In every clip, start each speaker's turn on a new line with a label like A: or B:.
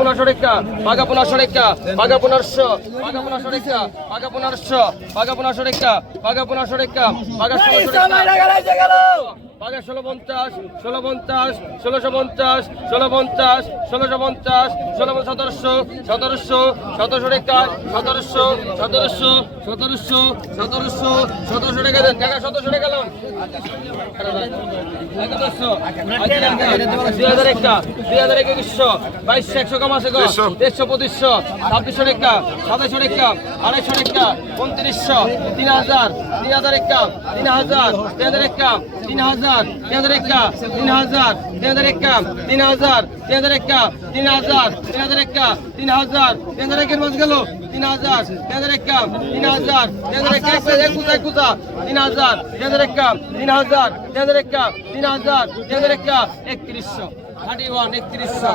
A: পনেরোশো রেখা পুনা পনেরোশো রেখা পাকা পনেরোশো পাকা পনেরোশো রেখা পাকা পনেরোশো পাকা পনেরোশো রেখা পাকা পনেরোশো রেখা পাকা পাকা ষোলো পঞ্চাশ ষোলো পঞ্চাশ ষোলোশো পঞ্চাশ ষোলো পঞ্চাশ ষোলোশো পঞ্চাশ ষোলো সতেরোশো সতেরোশো সতেরোশো রেখা সতেরোশো সতেরোশো সতেরোশো সতেরোশো সতেরোশো রেখা দেন। টাকা সতেরোশো রেখা লোন দুই হাজার একটা দুই হাজার একুশশো বাইশশো একশো কম আছে দেড়শো পঁচিশশো ছাব্বিশশো রেখা সাতাইশশো রেখা আড়াইশো রেখা উনত্রিশশো তিন হাজার তিন হাজার একটা তিন হাজার তিন হাজার একটা। তিন হাজার তিন হাজার একটা তিন হাজার তিন হাজার একটা তিন হাজার তিন হাজার একটা তিন হাজার তিন হাজার একটা তিন হাজার তিন হাজার একের মাস গেল তিন হাজার তিন হাজার একটা তিন হাজার তিন হাজার একটা একুশা একুশা তিন হাজার তিন হাজার একটা একত্রিশশো থার্টি ওয়ান একত্রিশশো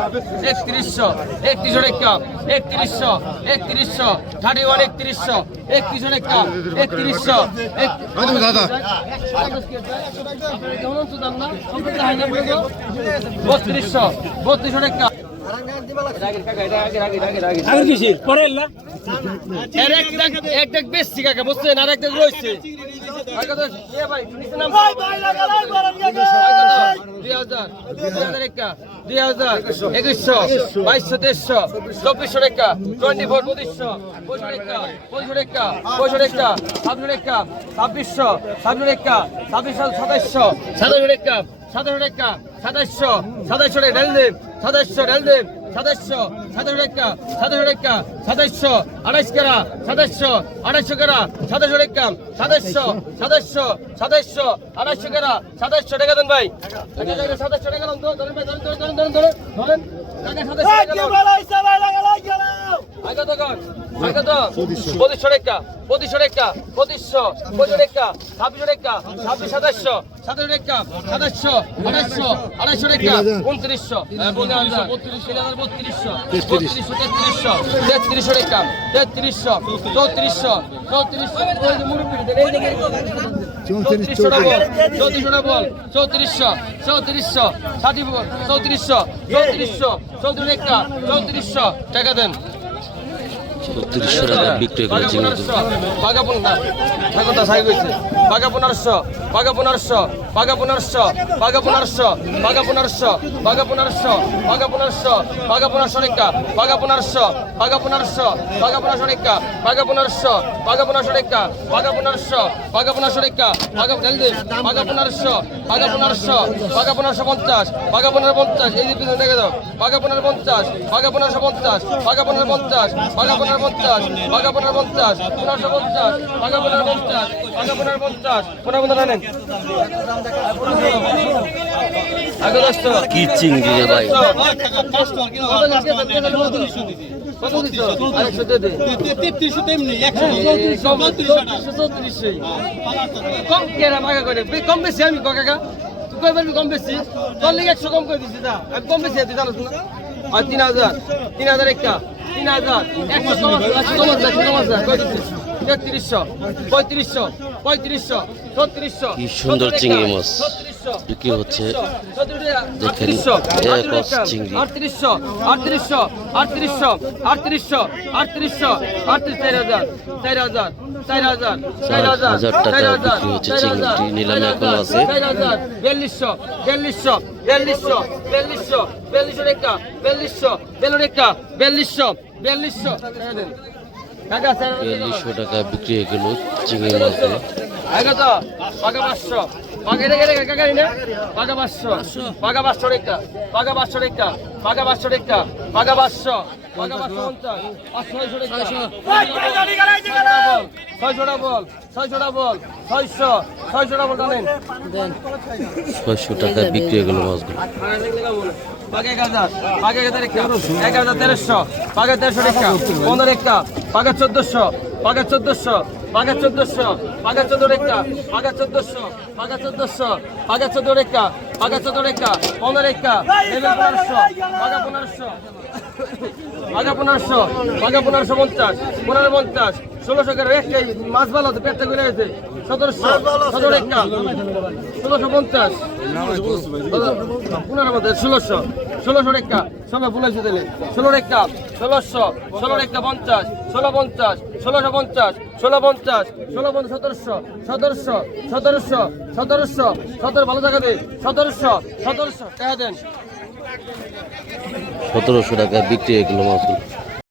A: একত্রিশশো একত্রিশশো রেখা একত্রিশশো একত্রিশশো থার্টি ওয়ান একত্রিশশো একত্রিশশো রেখা একত্রিশশো বত্রিশশো বত্রিশশো রেখা এর এক দেখ- এক দেখ বেশি কাকা বুঝছেন? আর এক দেখ রয়েছে। দুই হাজার একুশশো বাইশশো তেইশশো চব্বিশশো রেখা টোয়েন্টি ফোর পঁচিশশো পঁচিশ রেখা পঁচিশ রেখা পঁচিশ রেখা ছাব্বিশ রেখা ছাব্বিশশো ছাব্বিশ রেখা ছাব্বিশ সাতাইশশো সাতাশ রেখা সাতাশ রেখা সাতাইশশো সাতাইশশো রেলদেব সাতাইশশো রেলদেব সাতাইশশো সাতাশ রেখা সাতাশ রেখা সাতাশশো আড়াইশ কেরা সাতাশশো আড়াইশো কেরা সাতাশ রেখা সাতাশশো সাতাশশো সাতাশশো আড়াইশো কেরা সাতাশশো টাকা দেন ভাই সাতাশশো টাকা ধরেন ভাই ধরেন ধরেন দেন। আগে তো কর আগে তো পঁচিশশো রেখা পঁচিশশো রেখা, পঁচিশশো পঁচিশশো রেখা, ছাব্বিশশো রেখা, ছাব্বিশ সাতাশশো সাতাশ উনত্রিশশো বত্রিশশো বত্রিশশো বত্রিশশো তেত্রিশশো তেত্রিশশো তেত্রিশশো চৌত্রিশশো চৌত্রিশশো চৌত্রিশশো বল চৌত্রিশশো বল চৌত্রিশশো চৌত্রিশশো, ষাটি চৌত্রিশশো চৌত্রিশশো, চৌত্রিশ রেখা, চৌত্রিশশো, টাকা দেন
B: ছত্রিশশো টাকা বিক্রয় করে চিংড়ি
A: পাকা পনেরোশো পাকা পনেরোশো পাকা পনেরোশো পাকা পনেরোশো পাকা পনেরোশো পাকা পনেরোশো পাকা পনেরোশো পাকা পনেরোশো রেখা পাকা পনেরোশো পাকা পনেরোশো পাকা পনেরোশো রেখা পাকা পনেরোশো পাকা পনেরোশো রেখা পাকা পনেরোশো পাকা পনেরোশো রেখা পাকা জলদি পাকা পনেরোশো পাকা পনেরোশো পাকা পনেরোশো পঞ্চাশ পাকা পনেরো পঞ্চাশ এই পিছনে দেখে দাও পাকা পনেরো পঞ্চাশ পাকা পনেরোশো পঞ্চাশ পঞ্চাশ পঞ্চাশ পাকা পনেরো পঞ্চাশ পনেরোশো পঞ্চাশ পাকা পনেরো পঞ্চাশ পাকা পনেরো পঞ্চাশ। পনেরো পনেরো নেন। আগে
B: কি চিংড়ি রে ভাই।
A: কত দিচ্ছ। আরেকশো দিয়ে দে। কম কেরা ভাগা করে? কম বেশি আমি কাকা তুই কই পারবি কম বেশি? তোর লিগে একশো কম করে দিচ্ছি যা। আমি কম বেশি তুই জানোস না? আর তিন হাজার। তিন হাজার একটা। তিন হাজার একশো কমাজ যাচ্ছে কমাজ যাচ্ছে তেত্রিশশো পঁয়ত্রিশশো পঁয়ত্রিশশো ছত্রিশশো
B: কি সুন্দর চিংড়ি মাছ বিক্রি হচ্ছে দেখেন, চিংড়ি।
A: আটত্রিশশো আটত্রিশশো আটত্রিশশো আটত্রিশশো আটত্রিশশো আটত্রিশ চার হাজার চার হাজার চার হাজার চার হাজার
B: হাজার টাকা
A: চার হাজার
B: বিক্রি হচ্ছে
A: চার
B: চিংড়িটি।
A: হাজার,
B: নিলামে
A: চার
B: এখনও
A: হাজার,
B: আছে।
A: চার হাজার বিয়াল্লিশশো বিয়াল্লিশশো বিয়াল্লিশশো বিয়াল্লিশশো বিয়াল্লিশশো রেখা বিয়াল্লিশশো বেলো রেখা বিয়াল্লিশশো বিয়াল্লিশশো টাকা চার হাজার টাকা।
B: বিয়াল্লিশশো টাকা বিক্রি হয়ে গেল চিংড়ি
A: আগে তো পাঁচশো পাঁচশো পাঁচশো রেখা পাঁচশো রেখা পাঁচশো রেখা পাঁচশো পাঁচশো পঞ্চাশ পাঁচশো ছয়শো রেখা ছয়শোটা বল ছয়শোটা বল ছয়শো ছয়শোটা বল জানেন?
B: ছয়শো টাকা বিক্রি হয়ে গেল মাছগুলো।
A: পাকা এক হাজার পাকা এক হাজার এক হাজার তেরোশো পাকা তেরোশো রেখা পনেরো রেখা পাকা চোদ্দশো পাকা চোদ্দশো পাকা চোদ্দশো পাগা চোদ্দ রেখা পাগা চোদ্দশো পাগা চোদ্দশো পাগা চোদ্দ রেখা পাগা চোদ্দ রেখা পনেরো রেখা পনেরোশো পাগা পনেরোশো। আগা পনেরোশো আগা পনেরোশো পঞ্চাশ পনেরো পঞ্চাশ ষোলোশো করে একটাই মাছ ভালো আছে পেটটা করে গেছে সতেরোশো সতেরো একটা ষোলোশো পঞ্চাশ পনেরো পঞ্চাশ ষোলোশো ষোলোশো একটা ষোলো পনেরোশো দিলে ষোলো একটা ষোলোশো ষোলো একটা পঞ্চাশ ষোলো পঞ্চাশ ষোলোশো পঞ্চাশ ষোলো পঞ্চাশ ষোলো পঞ্চাশ সতেরোশো সতেরোশো সতেরোশো সতেরোশো সতেরো ভালো দে সতেরোশো সতেরোশো টাকা দেন।
B: সতেরোশো টাকা বিক্রি এগুলো গেল মাছগুলো